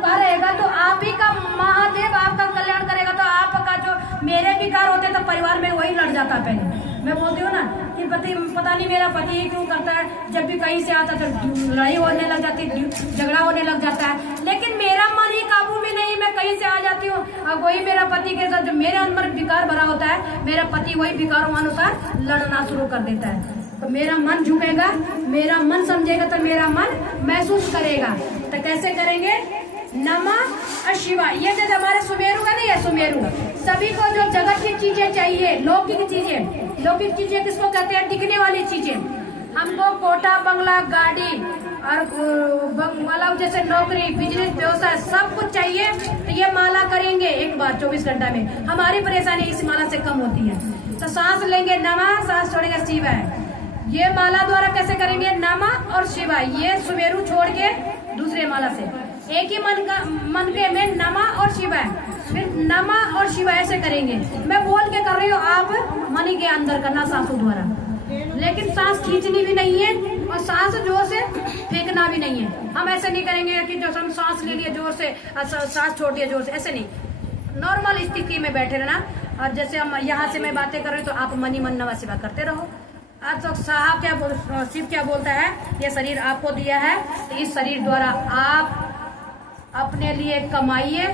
झुका रहेगा तो आप ही का महादेव आपका कल्याण करेगा। तो आपका जो मेरे विकार होते तो परिवार में वही लड़ जाता। पहले मैं बोलती हूँ ना कि पता नहीं मेरा पति ही क्यों करता है, जब भी कहीं से आता तो लड़ाई होने लग जाती, झगड़ा होने लग जाता है। लेकिन मेरा मन ही काबू में नहीं, मैं कहीं से आ जाती हूँ और वही मेरा पति के साथ जो मेरे अंदर विकार भरा होता है, मेरा पति वही विकारों अनुसार लड़ना शुरू कर देता है। तो मेरा मन झुकेगा, मेरा मन समझेगा, तो मेरा मन महसूस करेगा। तो कैसे करेंगे? नमः शिवाय। ये जो हमारे सुमेरु है ना, ये सुमेरु सभी को जो जगत की चीजें चाहिए, लौकिक चीजें किसको कहते हैं? दिखने वाली चीजें। हमको कोठा, बंगला, गाड़ी और मतलब जैसे नौकरी, बिजनेस, व्यवसाय सब कुछ चाहिए। तो ये माला करेंगे एक बार 24 घंटा में, हमारी परेशानी इस माला से कम होती है। तो सांस लेंगे नमः, सांस छोड़ेंगे शिवाय। ये माला द्वारा कैसे करेंगे? नमः और शिवाय। ये सुमेरु छोड़ के दूसरे माला से एक ही मन के में नमः और शिवाय, फिर नमः और शिवाय से करेंगे। मैं बोल के कर रही हूँ, आप मन के अंदर करना सांसों द्वारा। लेकिन सांस खींचनी भी नहीं है और सांस जोर से फेंकना भी नहीं है। हम ऐसे नहीं करेंगे कि जो हम सांस ले लिए जोर से, सांस छोड़ दिया जोर से, ऐसे नहीं। नॉर्मल स्थिति में बैठे रहना। और जैसे हम यहाँ से मैं बातें कर रही हूँ तो आप मन ही मन नमः शिवाय करते रहो। आज तो शिव क्या बोलता है? ये शरीर आपको दिया है, तो इस शरीर द्वारा आप अपने लिए कमाइए।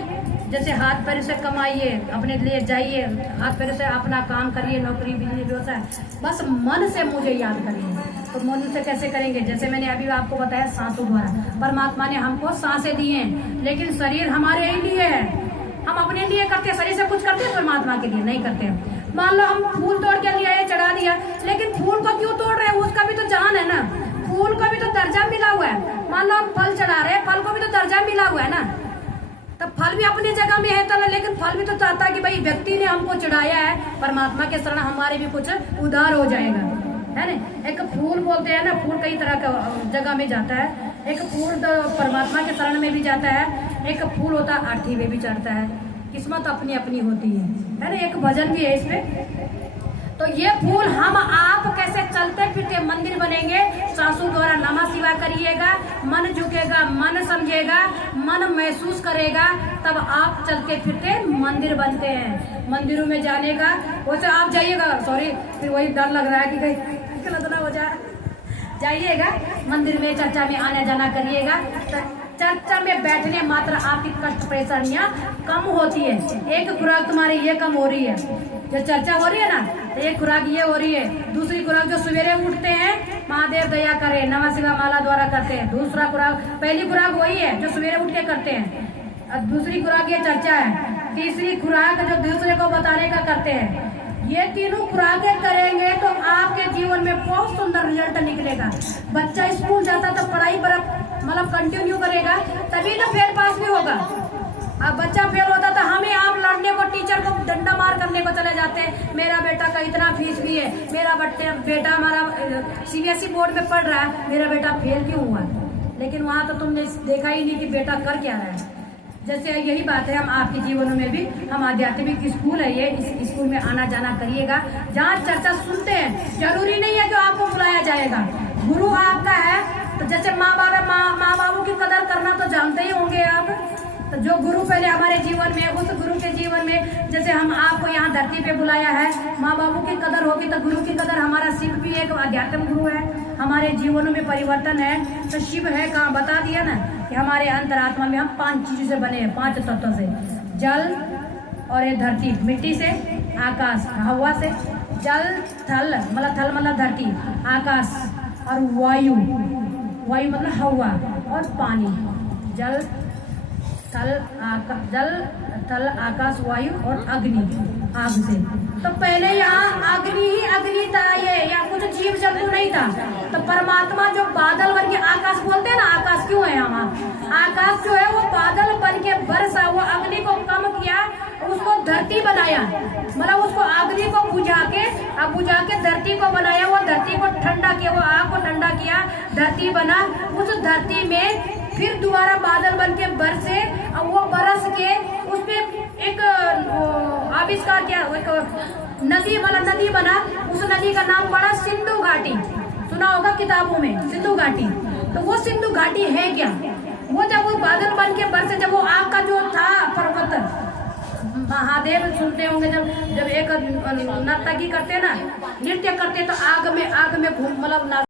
जैसे हाथ पैर से कमाइए, अपने लिए जाइए, हाथ पैर से अपना काम करिए, नौकरी, बिजनेस, व्यवसाय। बस मन से मुझे याद करिए। तो मन से कैसे करेंगे? जैसे मैंने अभी आपको बताया, सांसों द्वारा। परमात्मा ने हमको सांसें दी हैं, लेकिन शरीर हमारे ही लिए है। हम अपने लिए करते हैं, शरीर से कुछ करते हैं, परमात्मा के लिए नहीं करते हैं। मान लो हम फूल तोड़ के लिए चढ़ा दिया, लेकिन फूल को क्यों तोड़ रहे हैं? उसका भी तो जान है ना, फूल को भी तो दर्जा मिला हुआ है। मान लो हम फल चढ़ा रहे हैं, फल को भी तो दर्जा मिला हुआ है ना। तब फल भी अपनी जगह में है तो, लेकिन फल भी तो चाहता है कि भाई व्यक्ति ने हमको चढ़ाया है, परमात्मा के शरण हमारे भी कुछ उधार हो जाएगा, है ना। एक फूल बोलते हैं ना, फूल कई तरह का जगह में जाता है। एक फूल तो परमात्मा के शरण में भी जाता है, एक फूल होता है आठी में भी चढ़ता है। किस्मत अपनी अपनी होती है ना। एक भजन भी है इसमें। तो ये फूल हम आप कैसे चलते फिरते मंदिर बनेंगे? सांसों द्वारा नमः शिवाय करिएगा, मन झुकेगा, मन समझेगा, मन महसूस करेगा, तब आप चलते फिरते मंदिर बनते हैं। मंदिरों में जाने का वैसे आप जाइएगा, सॉरी फिर वही डर लग रहा है कि कहीं गलत ना हो जाए। जाइएगा मंदिर में, चर्चा में आना जाना करिएगा। चर्चा में बैठने मात्र आपकी कष्ट परेशानियां कम होती है। एक खुराक तुम्हारी ये कम हो रही है, जो चर्चा हो रही है ना, तो एक खुराक ये हो रही है। दूसरी खुराक जो सवेरे उठते हैं, महादेव दया करे, नमः शिवाय माला द्वारा करते हैं। दूसरा खुराक, पहली खुराक वही है जो सवेरे उठ के करते हैं, और दूसरी खुराक ये चर्चा है। तीसरी खुराक जो दूसरे को बताने का करते हैं। ये तीनों खुराकें करेंगे तो आपके जीवन में बहुत सुंदर रिजल्ट निकलेगा। बच्चा स्कूल जाता तो पढ़ाई पर मतलब कंटिन्यू करेगा, तभी तो फेल पास भी होगा। अब बच्चा फेल होता तो हमें आप लड़ने को, टीचर को डंडा मार करने को चले जाते हैं। मेरा बेटा का इतना फीस भी है, मेरा बेटा हमारा सीबीएसई बोर्ड में पढ़ रहा है, मेरा बेटा फेल क्यों हुआ? लेकिन वहाँ तो तुमने देखा ही नहीं कि बेटा कर क्या रहा है। जैसे यही बात है हम आपके जीवनों में भी, हम आध्यात्मिक स्कूल है ये, इस स्कूल में आना जाना करिएगा। जहाँ चर्चा सुनते हैं, जरूरी नहीं है कि आपको बुलाया जाएगा। गुरु आपका है, तो जैसे माँ बाबू की कदर करना तो जानते ही होंगे आप। तो जो गुरु पहले हमारे जीवन में, उस गुरु के जीवन में जैसे हम आपको यहाँ धरती पे बुलाया है, माँ बाबू की कदर होगी तो गुरु की कदर। हमारा शिव भी एक आध्यात्मिक गुरु है, हमारे जीवनों में परिवर्तन है। तो शिव है कहाँ? बता दिया ना कि हमारे अंतरात्मा में हम 5 चीजों से बने हैं, 5 तत्वों से। जल और ये धरती, मिट्टी से, आकाश हवा से, जल थल मतलब धरती, आकाश और वायु मतलब हवा, और पानी। जल थल आकाश वायु और अग्नि, आग से। तो पहले यहाँ अग्नि ही अग्नि था, ये या कुछ जीव जंतु नहीं था। तो परमात्मा जो बादल बन के, आकाश बोलते हैं ना, आकाश क्यों है यहाँ? आकाश जो है वो बादल बन के बरसा, वो अग्नि को कम किया, उसको धरती बनाया, मतलब उसको अग्नि को बुझा के धरती को बनाया। वो धरती को ठंडा किया, वो आग को ठंडा किया, धरती बना। उस धरती में फिर दोबारा बादल बन के बरसे, और वो बरस के उसमें एक आविष्कार किया, एक नदी बना। उस नदी का नाम पड़ा सिंधु घाटी, सुना होगा किताबों में, सिंधु घाटी। तो वो सिंधु घाटी है क्या? वो जब वो बादल बन के बरसे, जब वो महादेव सुनते होंगे, जब जब एक नर्तकी करते ना, नृत्य करते तो आग में घूम मतलब